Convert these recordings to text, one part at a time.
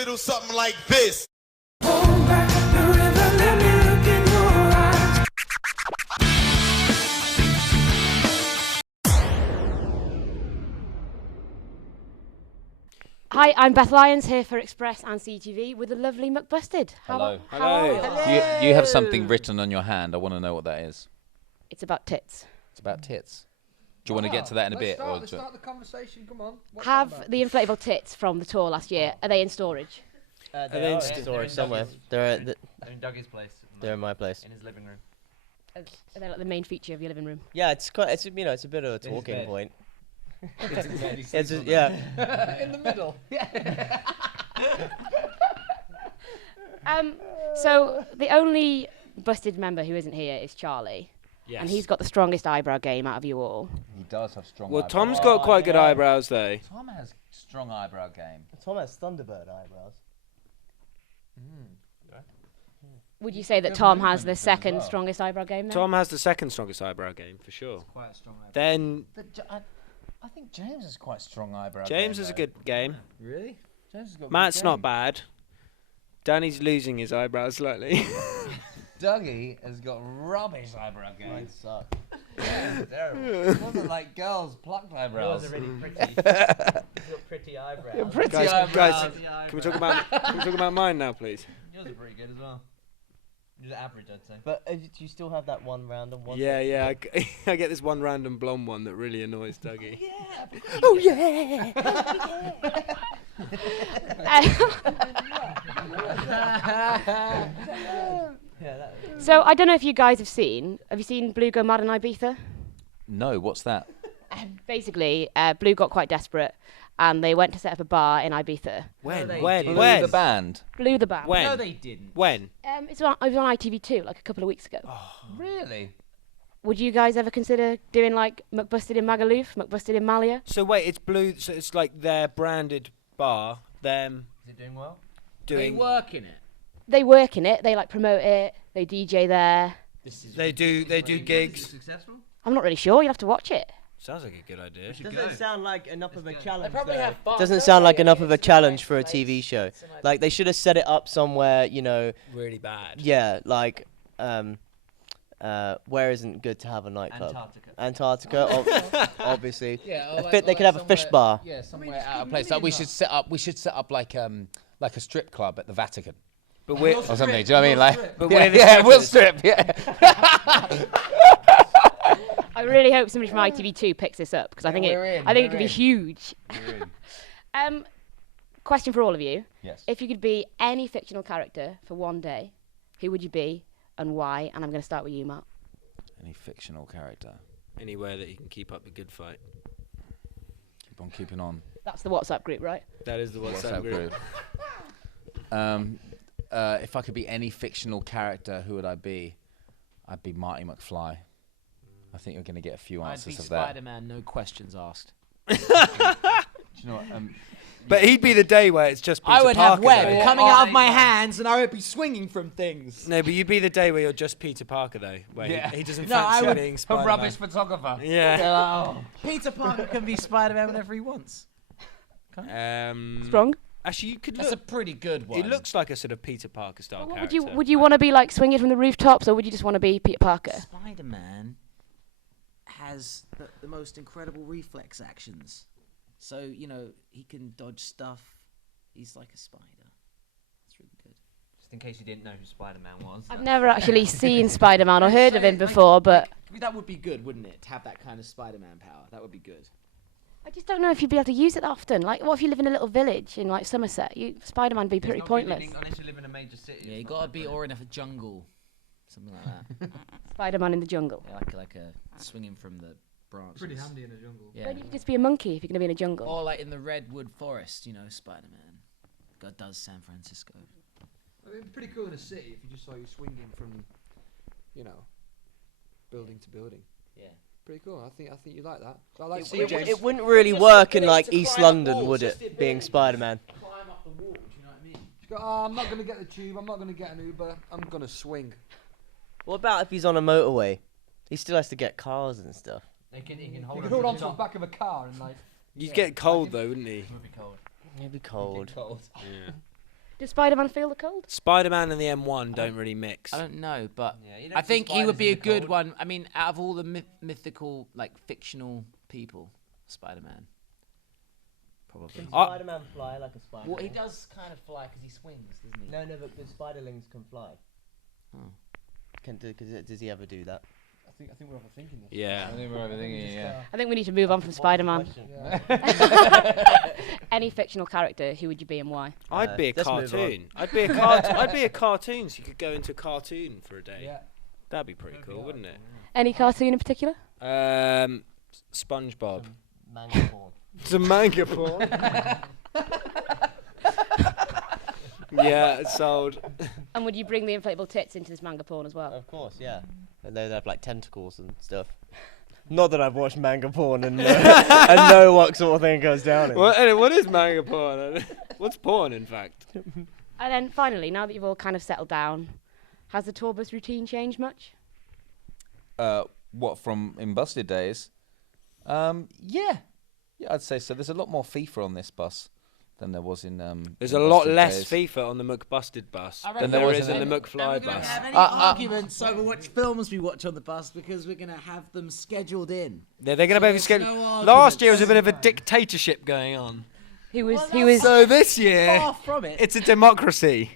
little something like this. Hi, I'm Bethan Lyons here for Express and CUTV with the lovely McBusted. Hello. How are you? Hello. You have something written on your hand. I want to know what that is. It's about tits. It's about tits. Do you want to get to that in a bit? Let's start the conversation. Come on. Have the inflatable tits from the tour last year, are they in storage? They're in storage somewhere. They're in Dougie's place. they're in my place. In his living room. Are they like the main feature of your living room? Yeah, it's quite. It's a bit of a talking bed. point. It's In the middle. So the only busted member who isn't here is Charlie. Yes. And he's got the strongest eyebrow game out of you all. He does have strong Well, eyebrows. Tom's got quite good eyebrows, though. Tom has strong eyebrow game. Tom has Thunderbird eyebrows. Would you say that Tom has the second strongest eyebrow game then? Tom has the second strongest eyebrow game, for sure. Quite a strong eyebrow. Then I think James has quite strong eyebrow James game, has a though. good game. Really? James has got Matt's good not game. bad. Danny's losing his eyebrows slightly. Dougie has got rubbish eyebrow game. Mine suck. Yeah, terrible. It wasn't like girls plucked eyebrows. Yours are really pretty. You've got pretty eyebrows. Pretty Guys, eyebrows. Can we talk about mine now, please? Yours are pretty good as well. You're average, I'd say. But do you still have that one random one? Yeah. I get this one random blonde one that really annoys Dougie. Oh yeah! So I don't know if you guys have seen. Have you seen Blue go mad in Ibiza? No, what's that? Basically, Blue got quite desperate, and they went to set up a bar in Ibiza. When? they When? did. When? The band. Blue the band. When? No, they didn't. When? It was on ITV2 like a couple of weeks ago. Really? Would you guys ever consider doing like McBusted in Magaluf, McBusted in Malia? So wait, it's Blue. So it's like their branded bar. Them Is it doing well? doing. They work in it. They work in it. They like promote it. They DJ there. They do Is it gigs. successful? I'm not really sure. You'll have to watch it. Sounds like a good idea. Doesn't sound like enough of a challenge. probably though. have fun, Doesn't don't sound they? like enough of a It's challenge nice for a place. TV show. It's a nice Like they should have set it up somewhere, you know. Really bad. Yeah, like where isn't good to have a nightclub? Antarctica, obviously. Yeah, They could have a fish bar. Yeah, somewhere out of place. Like we should set up like a strip club at the Vatican. But we're. Or something. Do you know what I mean? Like, But yeah, we're the yeah, we'll strippers. strip. Yeah. I really hope somebody from ITV2 picks this up because I think we're in, it could we're be in. huge. Question for all of you: Yes. if you could be any fictional character for one day, who would you be and why? And I'm going to start with you, Matt. Any fictional character? Anywhere that you can keep up the good fight. Keep on keeping on. That's the WhatsApp group, right? That is the WhatsApp group. If I could be any fictional character, who would I be? I'd be Marty McFly. I think you're going to get a few answers of that. Spider-Man, no questions asked. Do you know what? But he'd be the day where it's just Peter I would have Parker, web though. coming out of my hands, and I would be swinging from things. No, but you'd be the day where you're just Peter Parker, though. Where he doesn't No, I fancy would being a Spider-Man. rubbish photographer. Yeah. Peter Parker can be Spider-Man whenever he wants. Strong. Actually, you could That's look. a pretty good one. It looks like a sort of Peter Parker style What character. would you want to be like swinging from the rooftops, or would you just want to be Peter Parker? Spider-Man has the most incredible reflex actions. So, you know, he can dodge stuff. He's like a spider. That's really good. Just in case you didn't know who Spider-Man was. I've never actually seen Spider-Man or heard of him before, but That would be good, wouldn't it? To have that kind of Spider-Man power. That would be good. I just don't know if you'd be able to use it often. Like, what if you live in a little village in like Somerset? Spider-Man would be pretty pointless. Unless you live in a major city. Yeah, you gotta be or in a jungle. Something like that. Spider-Man in the jungle. Yeah, like a swinging from the branches. Pretty handy in a jungle. Yeah. Maybe you could just be a monkey if you're going to be in a jungle. Or like in the redwood forest, you know, Spider-Man. God does San Francisco. It'd be pretty cool in a city if you just saw you swinging from, you know, building to building. Yeah. Pretty cool. I think you like that. I like It, seeing James. it wouldn't really work in like East London, would it? Being Spider-Man. Climb up the wall, do you know what I mean? You go, oh, I'm not going to get the tube. I'm not going to get an Uber. I'm going to swing. What about if he's on a motorway? He still has to get cars and stuff. He can You hold could hold on to the back of a car and like. You'd get cold though, wouldn't he? It would be cold. It'd be cold. Cold. Yeah. Does Spider-Man feel the cold? Spider-Man and the M1 don't really mix. I don't know, but Yeah, you don't I see think he would spiders be in a the good cold. one. I mean, out of all the mythical, like fictional people, Spider-Man. Probably. Can I- Spider-Man fly like a spider? Well, he does kind of fly because he swings, doesn't he? No, but the spiderlings can fly. Oh. Does he ever do that? I think we're overthinking this. Yeah. I think we're overthinking, yeah. I think we need to move on from Spider-Man. Yeah. Any fictional character, who would you be and why? I'd be a let's move on. cartoon. I'd be a cartoon, so you could go into a cartoon for a day. Yeah. That'd be pretty cool, wouldn't it? Any cartoon in particular? SpongeBob. Manga porn. Some manga porn. Yeah, it's sold. And would you bring the inflatable tits into this manga porn as well? Of course, yeah. And they have like tentacles and stuff. Not that I've watched manga porn and know what sort of thing goes down in. What is manga porn? What's porn, in fact? And then finally, now that you've all kind of settled down, has the tour bus routine changed much? What, from McBusted days? Yeah, I'd say so. There's a lot more FIFA on this bus than there was in. There's a lot McBusted less days. FIFA on the McBusted bus I than reckon there there is was in in the Are McFly we going bus. to have any arguments over which films we watch on the bus because we're going to have them scheduled in? They're going to So be there's scheduled. no Last year was a bit of a arguments. dictatorship going on. He was. Well, he no, was. So this year, Far from it. it's a democracy.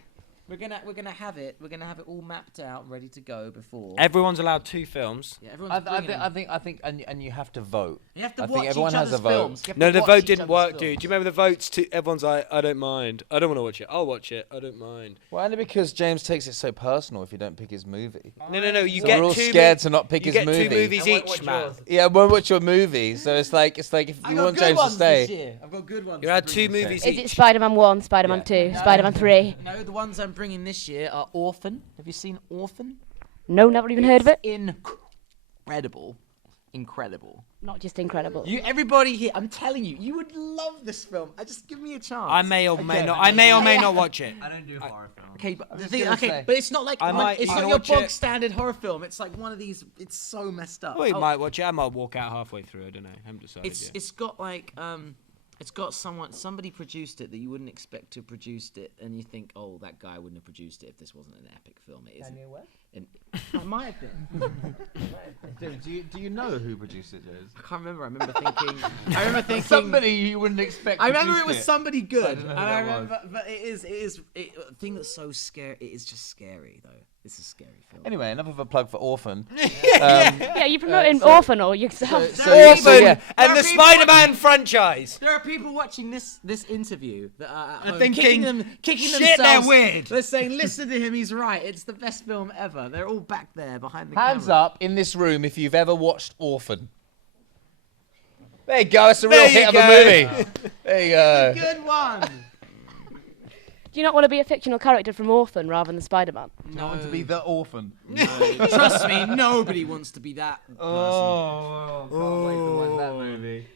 We're gonna have it. We're gonna have it all mapped out, ready to go before. Everyone's allowed 2 films. Yeah, everyone's bringing them. I think, and you have to vote. You have to I think watch everyone each has a other's vote. films. You have No, to the watch vote each didn't other's work, films. dude. Do you remember the votes? Everyone's like, I don't mind. I don't want to watch it. I'll watch it. I don't mind. Well, only because James takes it so personal if you don't pick his movie. No. You So get we're all 2 scared to not pick you his get movie. 2 movies each, man. Yeah, won't watch your movie. So it's like if I've you got want good James to ones this stay. year. I've got good ones. You to had bring 2 this year. movies Is each. it Spider-Man 1, Spider-Man 2, Spider-Man 3? No, the ones I'm bringing this year are Orphan. Have you seen Orphan? No, never even heard of it. Incredible. Not just incredible. Everybody here, I'm telling you, you would love this film. Just give me a chance. I may or may not. I may or may not watch it. I don't do horror films. Okay, but say. but it's not like I might- it's you not can your watch bog it. standard horror film. It's like one of these. It's so messed up. Well, you Oh, might watch it. I might walk out halfway through. I don't know. I haven't decided It's yet. it's got like it's got somebody produced it that you wouldn't expect to have produced it, and you think, oh, that guy wouldn't have produced it if this wasn't an epic film. It isn't. And it might have been. Do you know who produced it, James? I can't remember. I remember thinking. Somebody you wouldn't expect. I remember it was produced somebody good, don't know and who I that remember, but it is the thing that's so scary. It is just scary though. It's a scary film. Anyway, enough of a plug for Orphan. Yeah, you promoting Orphan or yourself? Orphan and There the are people- Spider-Man franchise. There are people watching this interview that are at home thinking, kicking "Shit, they're themselves. weird." They're saying, "Listen to him, he's right. It's the best film ever." They're all back there behind the Hands camera. up in this room if you've ever watched Orphan. There you go. It's a real There hit you of go. a movie. There you go. Good one. Do you not want to be a fictional character from Orphan rather than Spider-Man? No, To be the orphan. trust me, nobody wants to be that person. Oh, can't wait to watch that movie.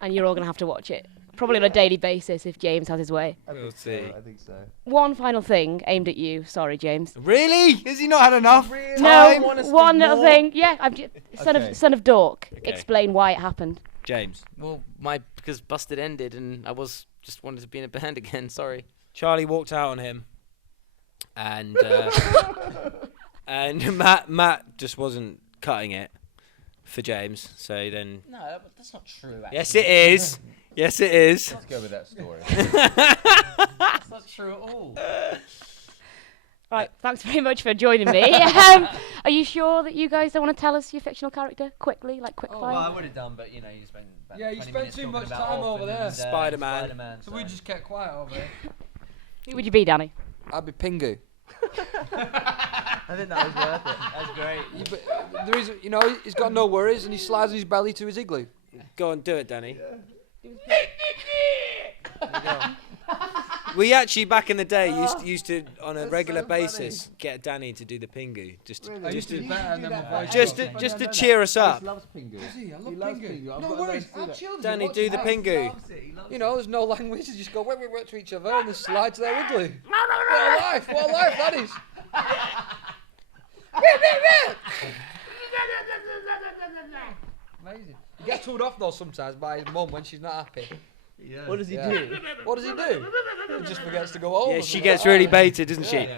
And you're all going to have to watch it. Probably on a daily basis if James has his way. We'll see. I think so. One final thing aimed at you. Sorry, James. Really? Has he not had enough? No, wanna speak one little more? thing. Yeah, Okay. son of Dork. Okay. Explain why it happened. James. Well, because Busted ended and I just wanted to be in a band again. Sorry. Charlie walked out on him, and and Matt just wasn't cutting it for James. So then, No, that's not true. Actually. yes, it is. Yes, it is. Let's go with that story. That's not true at all. Right, thanks very much for joining me. Are you sure that you guys don't want to tell us your fictional character quickly, like quick Oh, fire? well, I would have done, but you know, you spent about Yeah, you 20 spent minutes too talking much about time Orphan over there. and, Spider-Man. Spider-Man, So we just kept quiet over here. Who would you be, Danny? I'd be Pingu. I think that was worth it. That's great. Yeah, but the reason, he's got no worries and he slides his belly to his igloo. Go on, do it, Danny. We actually back in the day used to on a regular basis get Danny to do the Pingu just to cheer us up. loves Pingu. I love Pingu. No worries, I'll chill. Danny, do the Pingu. There's no language. They just go wet to each other and then slide to their igloo. What a life that is. Amazing. He gets told off though sometimes by his mum when she's not happy. What does he do? What does he do? He just forgets to go over. Yeah, she gets really baited, doesn't she?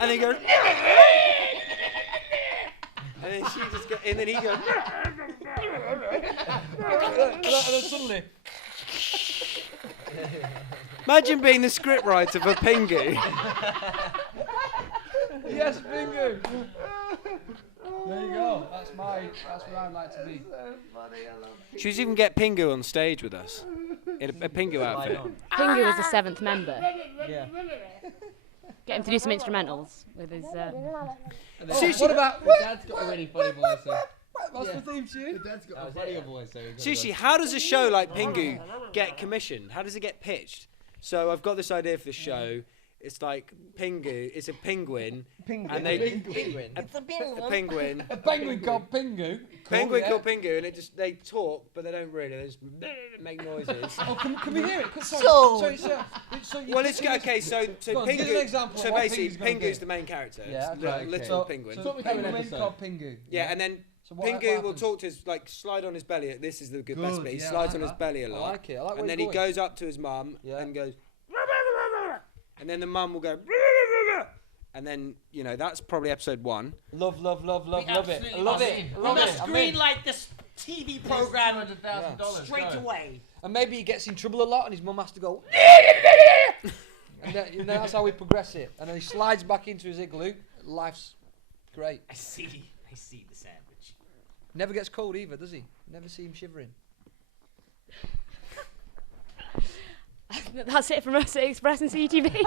And he goes. And then she just goes. And then he goes. And then suddenly. Imagine being the scriptwriter for Pingu. Yes, Pingu. There you go. That's where I'd like to be. Should we even get Pingu on stage with us in a Pingu outfit? Pingu was the 7th member. Yeah. Get him to do some instrumentals with his. What about? The dad's got a really funny voice. What's the theme tune? The dad's got a funnier voice. Sushi, how does a show like Pingu get commissioned? How does it get pitched? So I've got this idea for the show. It's like Pingu. It's a penguin. And they Penguin. a penguin. A penguin called Pingu. Penguin called Pingu, and they talk, but they don't really. They just make noises. Oh, can we hear it? Sorry. Well, let's go. Okay, so Go on, give us an Pingu. example So of what basically, Pingu's gonna Pingu's do. the main character. Yeah, It's the okay. little penguin. So penguin called Pingu. Yeah, and then So what Pingu will happens? talk to his, like, slide on his belly. This is the best bit. He yeah, I slides like on his that. belly a I lot. like it. I like where And then you're he going. goes up to his mum Yeah. and goes, and then the mum will go, and then, you know, that's probably episode 1. Love it. Love it. We Love it. must I'm in. greenlight this TV program $200,000 straight away. And maybe he gets in trouble a lot, and his mum has to go. And then, you know, that's how we progress it. And then he slides back into his igloo. Life's great. I see the sandwich. Never gets cold either, does he? Never see him shivering. That's it from us at Express and CUTV.